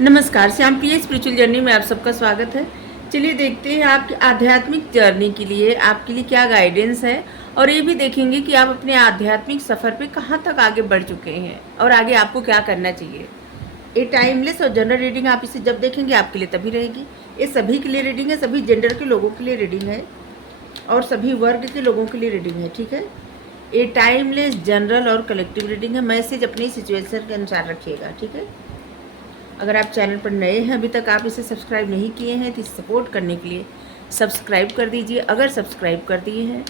नमस्कार, श्याम प्रिय spiritual journey में आप सबका स्वागत है। चलिए देखते हैं आपकी आध्यात्मिक जर्नी के लिए आपके लिए क्या गाइडेंस है, और ये भी देखेंगे कि आप अपने आध्यात्मिक सफ़र पे कहाँ तक आगे बढ़ चुके हैं और आगे आपको क्या करना चाहिए। ये टाइमलेस और जनरल रीडिंग आप इसे जब देखेंगे आपके लिए तभी रहेगी। ये सभी के लिए रीडिंग है, सभी जेंडर के लोगों के लिए रीडिंग है और सभी वर्ग के लोगों के लिए रीडिंग है, ठीक है। ये टाइमलेस, जनरल और कलेक्टिव रीडिंग है। मैसेज अपनी सिचुएशन के अनुसार रखिएगा, ठीक है। अगर आप चैनल पर नए हैं, अभी तक आप इसे सब्सक्राइब नहीं किए हैं, तो इसे सपोर्ट करने के लिए सब्सक्राइब कर दीजिए। अगर सब्सक्राइब कर दिए हैं,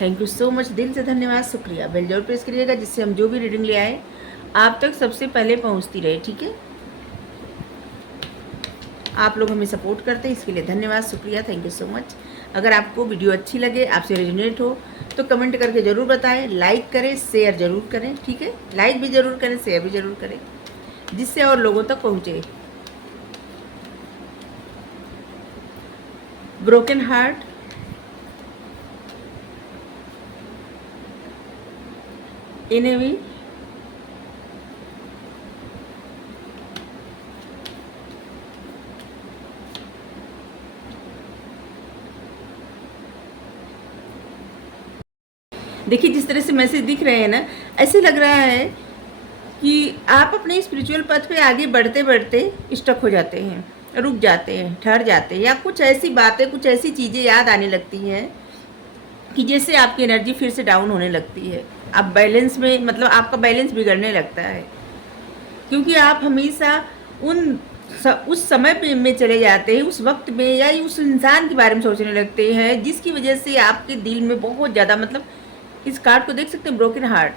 थैंक यू सो मच, दिल से धन्यवाद, शुक्रिया। बेल जरूर प्रेस करिएगा जिससे हम जो भी रीडिंग ले आए आप तक सबसे पहले पहुंचती रहे, ठीक है। आप लोग हमें सपोर्ट करते हैं, इसके लिए धन्यवाद, शुक्रिया, थैंक यू सो मच। अगर आपको वीडियो अच्छी लगे, आपसे रेजोनेट हो, तो कमेंट करके ज़रूर बताएं, लाइक करें, शेयर ज़रूर करें, ठीक है। लाइक भी ज़रूर करें, शेयर भी ज़रूर करें, जिससे और लोगों तक पहुँचे। ब्रोकन हार्ट, एनेमी, देखिए जिस तरह से मैसेज दिख रहे हैं ना, ऐसे लग रहा है कि आप अपने स्पिरिचुअल पथ पे आगे बढ़ते बढ़ते स्टक हो जाते हैं, रुक जाते हैं, ठहर जाते हैं, या कुछ ऐसी बातें, कुछ ऐसी चीज़ें याद आने लगती हैं कि जैसे आपकी एनर्जी फिर से डाउन होने लगती है। आप बैलेंस में, मतलब आपका बैलेंस बिगड़ने लगता है, क्योंकि आप हमेशा उस समय पे में चले जाते हैं, उस वक्त में, या उस इंसान के बारे में सोचने लगते हैं जिसकी वजह से आपके दिल में बहुत ज़्यादा, मतलब इस कार्ड को देख सकते हैं, ब्रोकन हार्ट,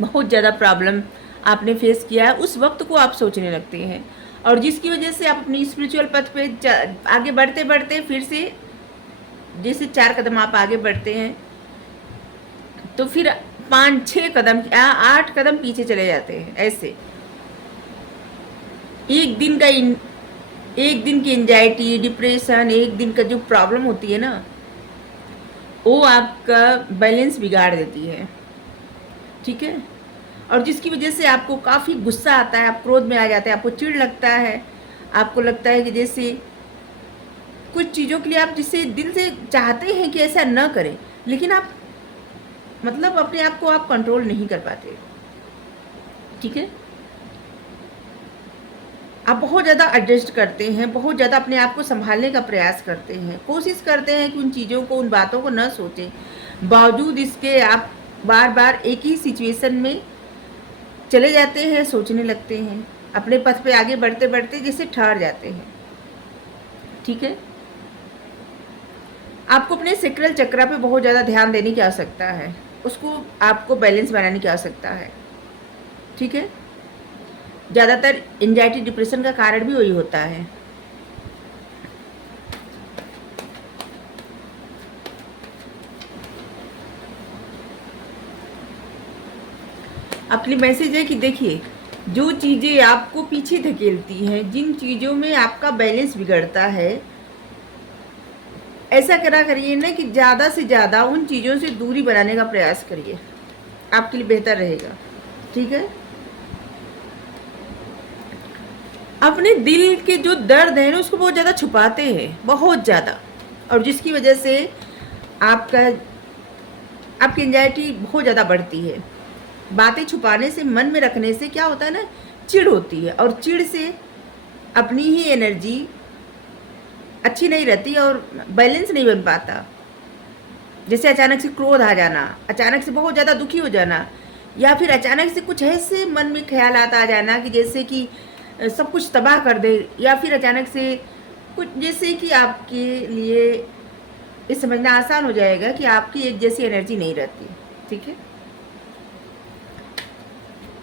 बहुत ज़्यादा प्रॉब्लम आपने फेस किया है, उस वक्त को आप सोचने लगते हैं, और जिसकी वजह से आप अपनी स्पिरिचुअल पथ पे आगे बढ़ते बढ़ते फिर से जैसे 4 कदम आप आगे बढ़ते हैं तो फिर 5-6 कदम, 8 कदम पीछे चले जाते हैं। ऐसे एक दिन की एंजाइटी, डिप्रेशन, एक दिन का जो प्रॉब्लम होती है ना, वो आपका बैलेंस बिगाड़ देती है, ठीक है। और जिसकी वजह से आपको काफ़ी गुस्सा आता है, आप क्रोध में आ जाते हैं, आपको चिढ़ लगता है, आपको लगता है कि जैसे कुछ चीज़ों के लिए आप जिससे दिल से चाहते हैं कि ऐसा न करें, लेकिन आप, मतलब अपने आप को आप कंट्रोल नहीं कर पाते, ठीक है। आप बहुत ज़्यादा एडजस्ट करते हैं, बहुत ज़्यादा अपने आप को संभालने का प्रयास करते हैं, कोशिश करते हैं कि उन चीज़ों को, उन बातों को न सोचें, बावजूद इसके आप बार बार एक ही सिचुएशन में चले जाते हैं, सोचने लगते हैं, अपने पथ पे आगे बढ़ते बढ़ते जैसे ठहर जाते हैं, ठीक है। आपको अपने सेक्रल चक्रा पे बहुत ज़्यादा ध्यान देने की आवश्यकता है, उसको आपको बैलेंस बनाने की आवश्यकता है, ठीक है। ज़्यादातर एंजाइटी, डिप्रेशन का कारण भी वही होता है। आपके लिए मैसेज है कि देखिए, जो चीज़ें आपको पीछे धकेलती हैं, जिन चीज़ों में आपका बैलेंस बिगड़ता है, ऐसा करा करिए ना कि ज़्यादा से ज़्यादा उन चीज़ों से दूरी बनाने का प्रयास करिए, आपके लिए बेहतर रहेगा, ठीक है। अपने दिल के जो दर्द है ना, उसको बहुत ज़्यादा छुपाते हैं, बहुत ज़्यादा, और जिसकी वजह से आपकी एंजाइटी बहुत ज़्यादा बढ़ती है। बातें छुपाने से, मन में रखने से क्या होता है ना, चिढ़ होती है, और चिढ़ से अपनी ही एनर्जी अच्छी नहीं रहती और बैलेंस नहीं बन पाता। जैसे अचानक से क्रोध आ जाना, अचानक से बहुत ज़्यादा दुखी हो जाना, या फिर अचानक से कुछ ऐसे मन में ख्यालात आ जाना कि जैसे कि सब कुछ तबाह कर दे, या फिर अचानक से कुछ, जैसे कि आपके लिए ये समझना आसान हो जाएगा कि आपकी एक जैसी एनर्जी नहीं रहती, ठीक है।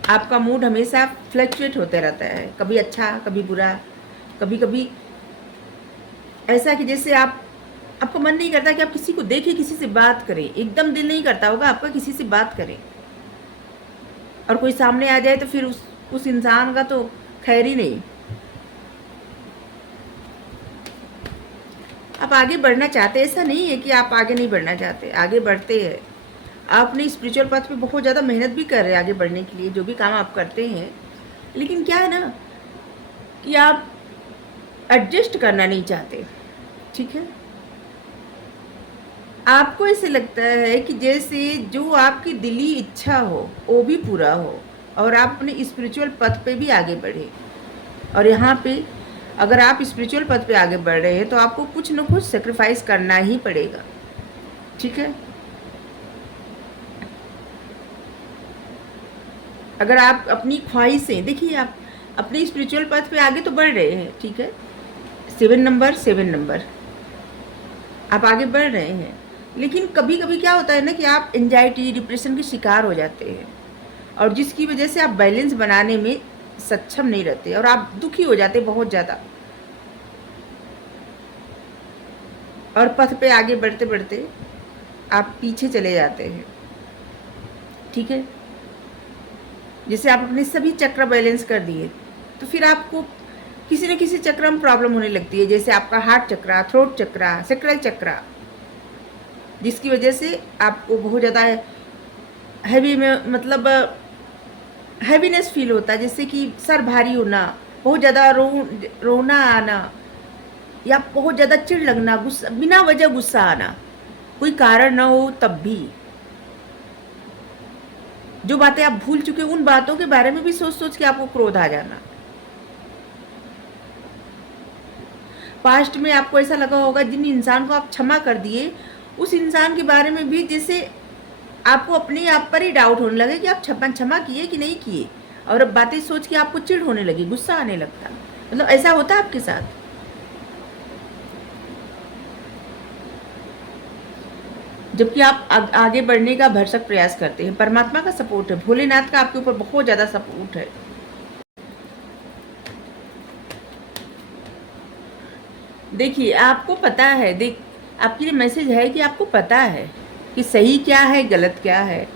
आपका मूड हमेशा फ्लक्चुएट होते रहता है, कभी अच्छा, कभी बुरा, कभी कभी ऐसा कि जैसे आपका मन नहीं करता कि आप किसी को देखें, किसी से बात करें, एकदम दिल नहीं करता होगा आपका किसी से बात करें, और कोई सामने आ जाए तो फिर उस इंसान का तो खैर ही नहीं। आप आगे बढ़ना चाहते, ऐसा नहीं है कि आप आगे नहीं बढ़ना चाहते, आगे बढ़ते हैं। आप अपने स्पिरिचुअल पाथ पे बहुत ज़्यादा मेहनत भी कर रहे हैं आगे बढ़ने के लिए, जो भी काम आप करते हैं, लेकिन क्या है ना, कि आप एडजस्ट करना नहीं चाहते, ठीक है। आपको ऐसे लगता है कि जैसे जो आपकी दिली इच्छा हो वो भी पूरा हो और आप अपने स्पिरिचुअल पथ पे भी आगे बढ़े। और यहाँ पे अगर आप स्पिरिचुअल पथ पे आगे बढ़ रहे हैं तो आपको कुछ न कुछ सेक्रीफाइस करना ही पड़ेगा, ठीक है। अगर आप अपनी ख्वाहिशें देखिए, आप अपने स्पिरिचुअल पथ पे आगे तो बढ़ रहे हैं, ठीक है। 7 नंबर आप आगे बढ़ रहे हैं, लेकिन कभी कभी क्या होता है ना कि आप एंजाइटी डिप्रेशन के शिकार हो जाते हैं और जिसकी वजह से आप बैलेंस बनाने में सक्षम नहीं रहते और आप दुखी हो जाते बहुत ज़्यादा और पथ पे आगे बढ़ते बढ़ते आप पीछे चले जाते हैं, ठीक है। जैसे आप अपने सभी चक्र बैलेंस कर दिए तो फिर आपको किसी न किसी चक्र में प्रॉब्लम होने लगती है, जैसे आपका हार्ट चक्रा, थ्रोट चक्रा, सेक्रल चक्रा, जिसकी वजह से आपको बहुत ज़्यादा हैवी में मतलब हैवीनेस फील होता है, जैसे कि सर भारी होना, बहुत ज़्यादा रोना आना या बहुत ज़्यादा चिढ़ लगना, गुस्सा बिना वजह गुस्सा आना, कोई कारण ना हो तब भी। जो बातें आप भूल चुके उन बातों के बारे में भी सोच सोच के आपको क्रोध आ जाना। पास्ट में आपको ऐसा लगा होगा जिन इंसान को आप क्षमा कर दिए उस इंसान के बारे में भी जैसे आपको अपने आप पर ही डाउट होने लगे कि आप क्षमा किए कि नहीं किए, और अब बातें सोच के आपको चिढ़ होने लगी, गुस्सा आने लगता। मतलब ऐसा होता है आपके साथ। जबकि आप आगे बढ़ने का भरसक प्रयास करते हैं, परमात्मा का सपोर्ट है, भोलेनाथ का आपके ऊपर बहुत ज़्यादा सपोर्ट है। देखिए आपको पता है, आपके लिए मैसेज है कि आपको पता है कि सही क्या है गलत क्या है।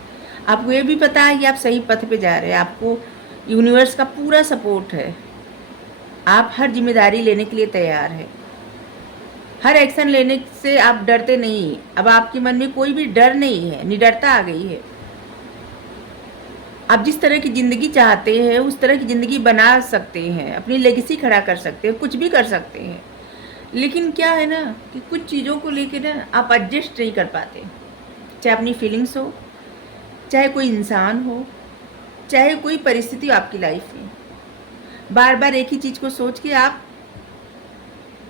आपको ये भी पता है कि आप सही पथ पे जा रहे हैं, आपको यूनिवर्स का पूरा सपोर्ट है, आप हर जिम्मेदारी लेने के लिए तैयार है, हर एक्शन लेने से आप डरते नहीं। अब आपके मन में कोई भी डर नहीं है, निडरता आ गई है। आप जिस तरह की ज़िंदगी चाहते हैं उस तरह की ज़िंदगी बना सकते हैं, अपनी लेगेसी खड़ा कर सकते हैं, कुछ भी कर सकते हैं। लेकिन क्या है ना कि कुछ चीज़ों को लेकर ना आप एडजस्ट नहीं कर पाते, चाहे अपनी फीलिंग्स हो, चाहे कोई इंसान हो, चाहे कोई परिस्थिति आपकी लाइफ में। बार बार एक ही चीज़ को सोच के आप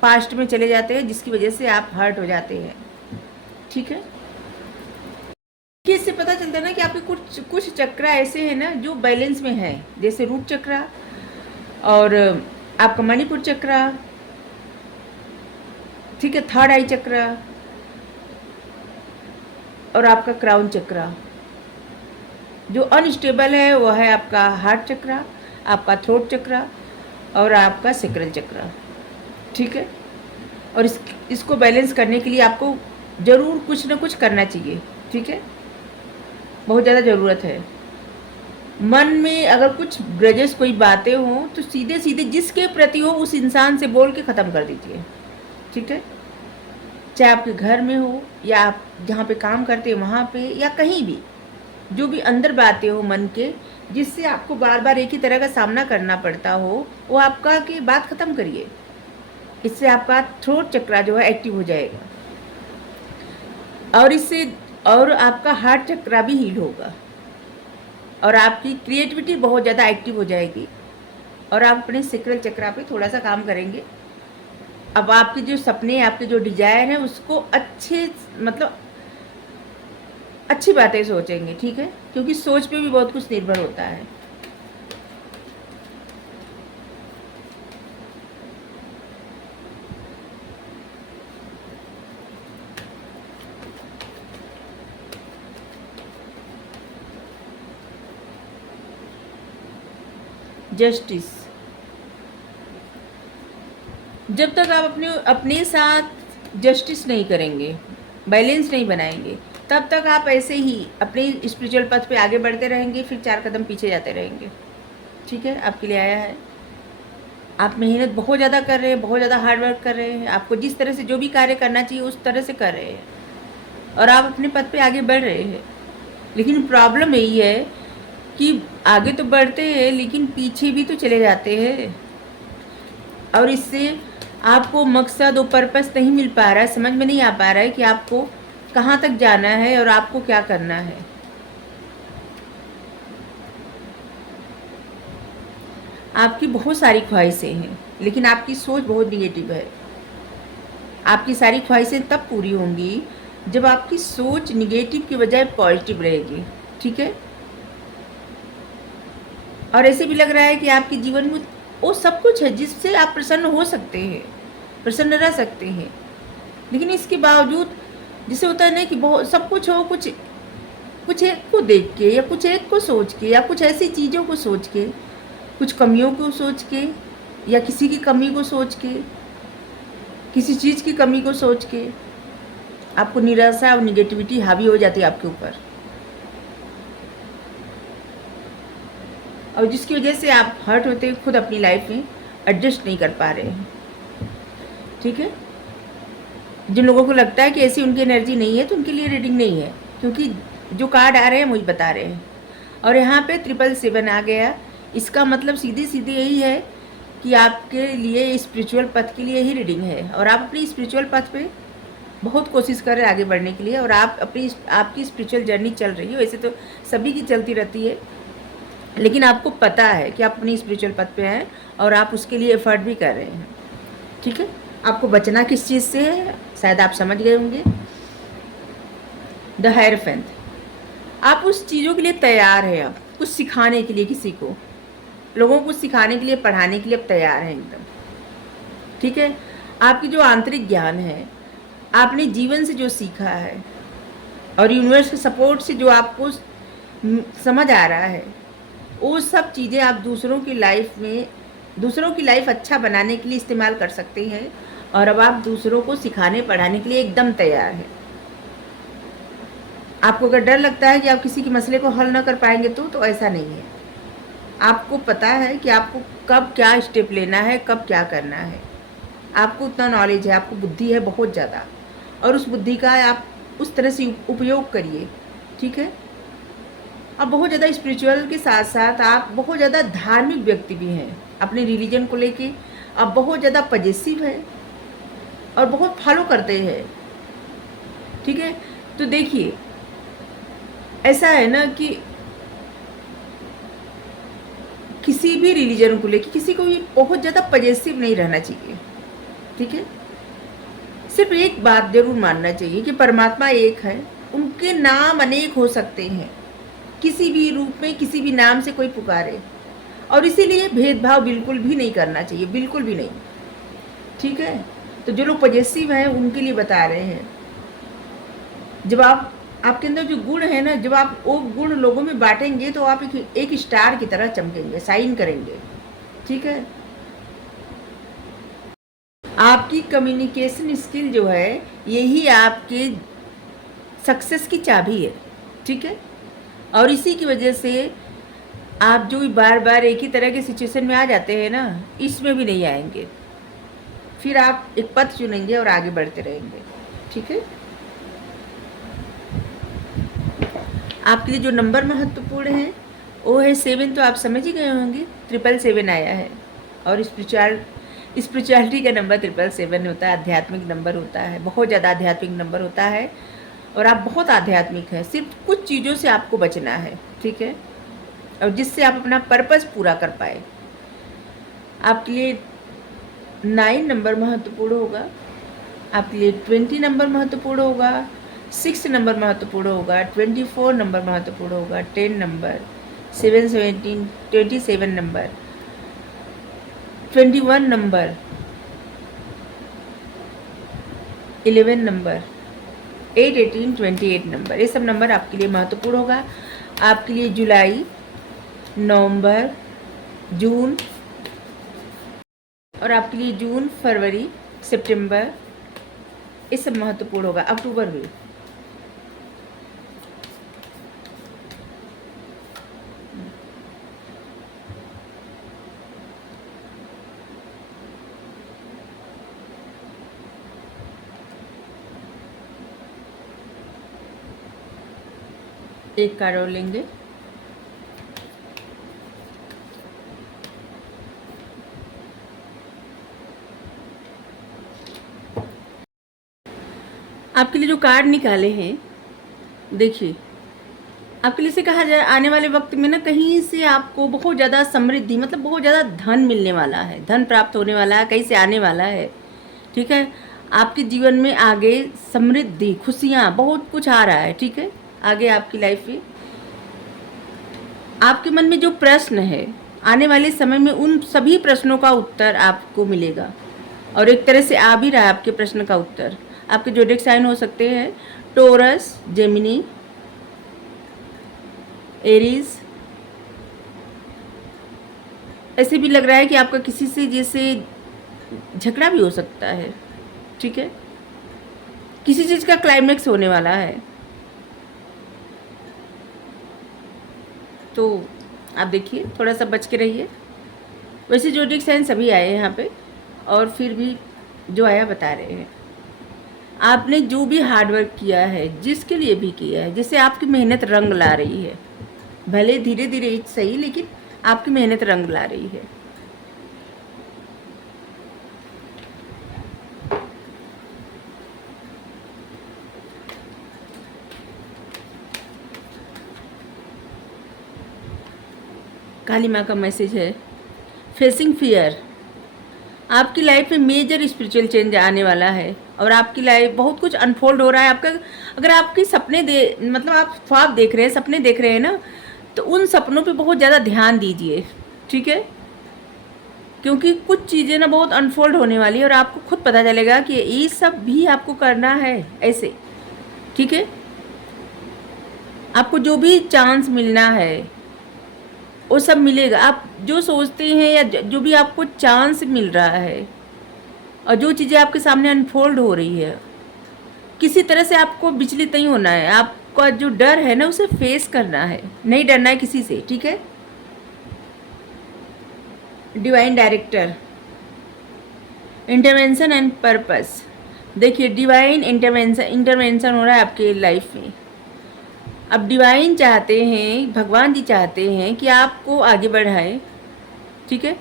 पास्ट में चले जाते हैं, जिसकी वजह से आप हर्ट हो जाते हैं, ठीक है। कि इससे पता चलता है ना कि आपके कुछ चक्र ऐसे हैं ना जो बैलेंस में है, जैसे रूट चक्र और आपका मणिपुर चक्र, ठीक है, थर्ड आई चक्र और आपका क्राउन चक्र। जो अनस्टेबल है वो है आपका हार्ट चक्र, आपका थ्रोट चक्र और आपका सेक्रल चक्र, ठीक है। और इसको बैलेंस करने के लिए आपको ज़रूर कुछ ना कुछ करना चाहिए, ठीक है, बहुत ज़्यादा ज़रूरत है। मन में अगर कुछ ग्रजेस कोई बातें हों तो सीधे सीधे जिसके प्रति हो उस इंसान से बोल के ख़त्म कर दीजिए, ठीक है। चाहे आपके घर में हो या आप जहाँ पे काम करते हैं वहाँ पे या कहीं भी, जो भी अंदर बातें हो मन के जिससे आपको बार बार एक ही तरह का सामना करना पड़ता हो, वो आपका कि बात ख़त्म करिए। इससे आपका थ्रोट चक्र जो है एक्टिव हो जाएगा और आपका हार्ट चक्र भी हील होगा और आपकी क्रिएटिविटी बहुत ज़्यादा एक्टिव हो जाएगी और आप अपने सेक्रल चक्र पे थोड़ा सा काम करेंगे। अब आपके जो सपने, आपके जो डिजायर हैं उसको अच्छी बातें सोचेंगे, ठीक है, क्योंकि सोच पे भी बहुत कुछ निर्भर होता है। जस्टिस, जब तक आप अपने साथ जस्टिस नहीं करेंगे, बैलेंस नहीं बनाएंगे, तब तक आप ऐसे ही अपने स्पिरिचुअल पथ पे आगे बढ़ते रहेंगे, फिर 4 कदम पीछे जाते रहेंगे, ठीक है। आपके लिए आया है, आप मेहनत बहुत ज़्यादा कर रहे हैं, बहुत ज़्यादा हार्ड वर्क कर रहे हैं, आपको जिस तरह से जो भी कार्य करना चाहिए उस तरह से कर रहे हैं और आप अपने पथ पे आगे बढ़ रहे हैं। लेकिन प्रॉब्लम यही है कि आगे तो बढ़ते हैं लेकिन पीछे भी तो चले जाते हैं। और इससे आपको मकसद और पर्पस नहीं मिल पा रहा है, समझ में नहीं आ पा रहा है कि आपको कहाँ तक जाना है और आपको क्या करना है। आपकी बहुत सारी ख्वाहिशें हैं, लेकिन आपकी सोच बहुत निगेटिव है। आपकी सारी ख्वाहिशें तब पूरी होंगी जब आपकी सोच निगेटिव की बजाय पॉजिटिव रहेगी, ठीक है। और ऐसे भी लग रहा है कि आपके जीवन में वो सब कुछ है जिससे आप प्रसन्न हो सकते हैं, प्रसन्न रह सकते हैं, लेकिन इसके बावजूद जैसे होता है ना कि बहुत सब कुछ हो, कुछ कुछ एक को देख के या कुछ एक को सोच के या कुछ ऐसी चीज़ों को सोच के, कुछ कमियों को सोच के या किसी की कमी को सोच के, किसी चीज़ की कमी को सोच के आपको निराशा और निगेटिविटी हावी हो जाती है आपके ऊपर, और जिसकी वजह से आप हर्ट होते हैं, खुद अपनी लाइफ में एडजस्ट नहीं कर पा रहे हैं, ठीक है। जिन लोगों को लगता है कि ऐसी उनकी एनर्जी नहीं है तो उनके लिए रीडिंग नहीं है, क्योंकि जो कार्ड आ रहे हैं मुझे बता रहे हैं। और यहाँ पे 777 आ गया, इसका मतलब सीधी सीधी यही है कि आपके लिए स्पिरिचुअल पथ के लिए ही रीडिंग है, और आप अपनी स्पिरिचुअल पथ पे बहुत कोशिश कर रहे हैं आगे बढ़ने के लिए, और आपकी स्पिरिचुअल जर्नी चल रही है। वैसे तो सभी की चलती रहती है, लेकिन आपको पता है कि आप अपनी स्पिरिचुअल पथ पे हैं और आप उसके लिए एफर्ट भी कर रहे हैं, ठीक है। आपको बचना किस चीज़ से है शायद आप समझ गए होंगे। द हायरफेंट, आप उस चीज़ों के लिए तैयार हैं, आप कुछ सिखाने के लिए, किसी को, लोगों को सिखाने के लिए, पढ़ाने के लिए आप तैयार हैं एकदम, ठीक है। आपकी जो आंतरिक ज्ञान है, आपने जीवन से जो सीखा है और यूनिवर्स के सपोर्ट से जो आपको समझ आ रहा है, वो सब चीज़ें आप दूसरों की लाइफ में, दूसरों की लाइफ अच्छा बनाने के लिए इस्तेमाल कर सकते हैं, और अब आप दूसरों को सिखाने पढ़ाने के लिए एकदम तैयार हैं। आपको अगर डर लगता है कि आप किसी के मसले को हल ना कर पाएंगे तो ऐसा नहीं है। आपको पता है कि आपको कब क्या स्टेप लेना है, कब क्या करना है। आपको उतना नॉलेज है, आपको बुद्धि है बहुत ज़्यादा, और उस बुद्धि का आप उस तरह से उपयोग करिए, ठीक है। आप बहुत ज़्यादा स्पिरिचुअल के साथ साथ आप बहुत ज़्यादा धार्मिक व्यक्ति भी हैं। अपने रिलीजन को लेके आप बहुत ज़्यादा पजेसिव है और बहुत फॉलो करते हैं, ठीक है। तो देखिए, ऐसा है ना कि किसी भी रिलीजन को लेके किसी को भी बहुत ज़्यादा पजेसिव नहीं रहना चाहिए, ठीक है। सिर्फ एक बात जरूर मानना चाहिए कि परमात्मा एक है, उनके नाम अनेक हो सकते हैं, किसी भी रूप में किसी भी नाम से कोई पुकारे, और इसीलिए भेदभाव बिल्कुल भी नहीं करना चाहिए, बिल्कुल भी नहीं, ठीक है। तो जो लोग पजेसिव हैं उनके लिए बता रहे हैं, जब आपके अंदर जो गुण है ना, जब आप वो गुण लोगों में बांटेंगे तो आप एक स्टार की तरह चमकेंगे, शाइन करेंगे, ठीक है। आपकी कम्युनिकेशन स्किल जो है यही आपके सक्सेस की चाबी है, ठीक है। और इसी की वजह से आप जो बार बार एक ही तरह के सिचुएशन में आ जाते हैं ना, इसमें भी नहीं आएंगे। फिर आप एक पथ चुनेंगे और आगे बढ़ते रहेंगे, ठीक है। आपके लिए जो नंबर महत्वपूर्ण है वो है 7, तो आप समझ ही गए होंगे, 777 आया है, और स्पिरिचुअलिटी का नंबर 777 होता है, आध्यात्मिक नंबर होता है, बहुत ज़्यादा आध्यात्मिक नंबर होता है, और आप बहुत आध्यात्मिक हैं। सिर्फ कुछ चीज़ों से आपको बचना है, ठीक है, और जिससे आप अपना पर्पस पूरा कर पाए। आपके लिए 9 नंबर महत्वपूर्ण होगा, आपके लिए 20 नंबर महत्वपूर्ण होगा, 6 नंबर महत्वपूर्ण होगा, 24 नंबर महत्वपूर्ण होगा, 10 number, 17 27 number, 21 number, 11 number, 8 18 28 number, ये सब नंबर आपके लिए महत्वपूर्ण होगा। आपके लिए जुलाई, नवंबर, जून, और आपके लिए जून, फरवरी, सितंबर, ये सब महत्वपूर्ण होगा। अक्टूबर भी। एक कार्ड और लेंगे। आपके लिए जो कार्ड निकाले हैं, देखिए आपके लिए से कहा जाए आने वाले वक्त में ना कहीं से आपको बहुत ज़्यादा समृद्धि, मतलब बहुत ज़्यादा धन मिलने वाला है, धन प्राप्त होने वाला है, कहीं से आने वाला है। ठीक है, आपके जीवन में आगे समृद्धि, खुशियाँ, बहुत कुछ आ रहा है। ठीक है, आगे आपकी लाइफ में आपके मन में जो प्रश्न है, आने वाले समय में उन सभी प्रश्नों का उत्तर आपको मिलेगा, और एक तरह से आ भी रहा है आपके प्रश्न का उत्तर। आपके ज़ोडिएक साइन हो सकते हैं टोरस, जेमिनी, एरीज। ऐसे भी लग रहा है कि आपका किसी से जैसे झगड़ा भी हो सकता है। ठीक है, किसी चीज़ का क्लाइमेक्स होने वाला है। तो आप देखिए, थोड़ा सा बच के रहिए। वैसे ज़ोडिएक साइन सभी आए हैं यहाँ पे, और फिर भी जो आया बता रहे हैं। आपने जो भी हार्डवर्क किया है, जिसके लिए भी किया है, जिससे आपकी मेहनत रंग ला रही है, भले धीरे धीरे सही, लेकिन आपकी मेहनत रंग ला रही है। काली माँ का मैसेज है फेसिंग फियर। आपकी लाइफ में मेजर स्पिरिचुअल चेंज आने वाला है, और आपकी लाइफ बहुत कुछ अनफोल्ड हो रहा है आपका। अगर आपके सपने मतलब आप ख्वाब देख रहे हैं, सपने देख रहे हैं ना, तो उन सपनों पे बहुत ज़्यादा ध्यान दीजिए। ठीक है, क्योंकि कुछ चीज़ें ना बहुत अनफोल्ड होने वाली है, और आपको खुद पता चलेगा कि ये सब भी आपको करना है ऐसे। ठीक है, आपको जो भी चांस मिलना है वो सब मिलेगा। आप जो सोचते हैं या जो भी आपको चांस मिल रहा है, और जो चीज़ें आपके सामने अनफोल्ड हो रही है, किसी तरह से आपको विचलित नहीं होना है। आपका जो डर है ना, उसे फेस करना है, नहीं डरना है किसी से। ठीक है, divine director, intervention and purpose. देखिए, डिवाइन इंटरवेंशन हो रहा है आपके लाइफ में। अब डिवाइन चाहते हैं, भगवान जी चाहते हैं कि आपको आगे बढ़ाएं। ठीक है,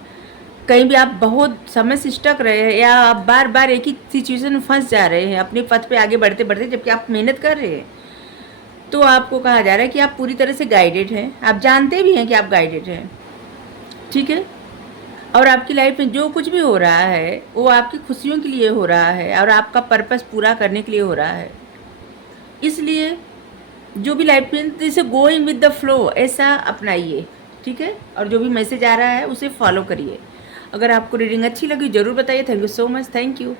कहीं भी आप बहुत समय से स्टक रहे हैं, या आप बार बार एक ही सिचुएशन में फंस जा रहे हैं अपने पथ पे आगे बढ़ते बढ़ते, जबकि आप मेहनत कर रहे हैं, तो आपको कहा जा रहा है कि आप पूरी तरह से गाइडेड हैं। आप जानते भी हैं कि आप गाइडेड हैं। ठीक है, और आपकी लाइफ में जो कुछ भी हो रहा है वो आपकी खुशियों के लिए हो रहा है, और आपका पर्पस पूरा करने के लिए हो रहा है। इसलिए जो भी लाइफ में जैसे गोइंग विद द फ्लो, ऐसा अपनाइए। ठीक है, और जो भी मैसेज आ रहा है उसे फॉलो करिए। अगर आपको रीडिंग अच्छी लगी ज़रूर बताइए। Thank you so much. Thank you.